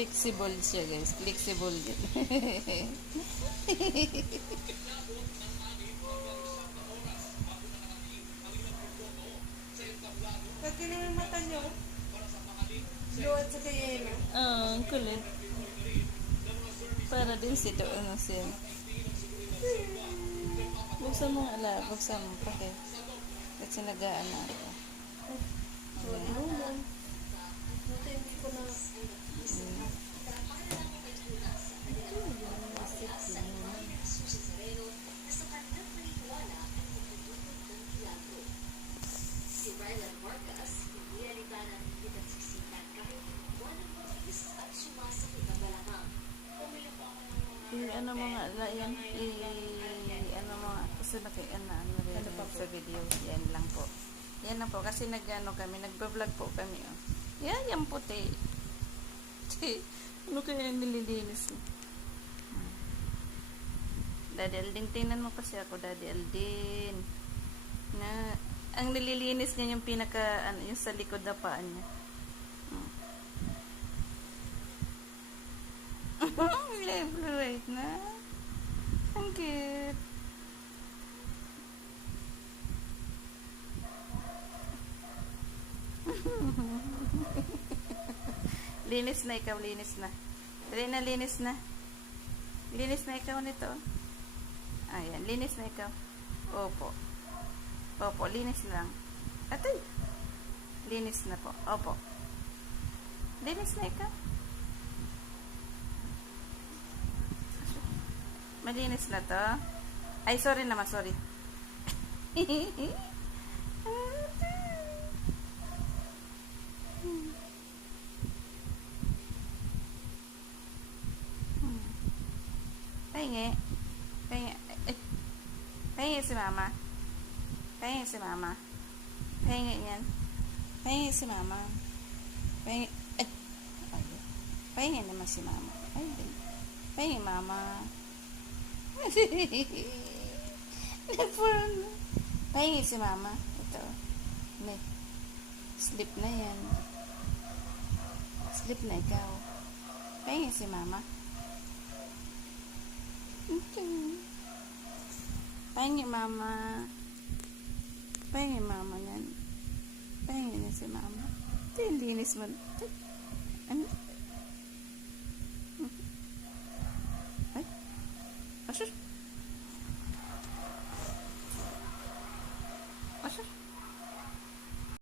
Flexible siya, guys. Flexible din. Kasi na yung mata niyo. Blue at saka yellow. Ang kulit. Para din sito, ano siya. Buksan mo nga ala, buksan mo. Bakit? Kasi nagaan na ako. Ayan. Buti hindi ko na... Ano mo nga, yan, ano mo nga, kasi ano rin sa video, yan lang po. Yan lang po, kasi nag-ano kami, nagbablog po kami, oh. Yan, yung puti. Ano kaya yung nililinis mo? Daddy Aldin, tingnan mo kasi ako, Daddy Aldin. Na, ang nililinis niya yung pinaka, ano, yung sa likod na paan niya. Blue right na. Ang cute. Linis na ikaw, linis na. Dali na, linis na. Linis na ikaw nito. Ayan, linis na ikaw. Opo. Opo, linis lang. Atay. Linis na po. Opo. Linis na ikaw. Malinis na to. Ay, sorry naman, sorry. Pahingi. Pahingi. Pahingi si mama. Pahingi si mama. Pahingi yan. Pahingi si mama. Pahingi. Pahingi naman si mama. Pahingi mama. Pahingi si mama. Ito. May. Sleep na yan. Sleep na ikaw. Pahingi si mama. Ito. Pahingi mama. Pahingi mama yan. Pahingi na si mama. Ito yung linis mo.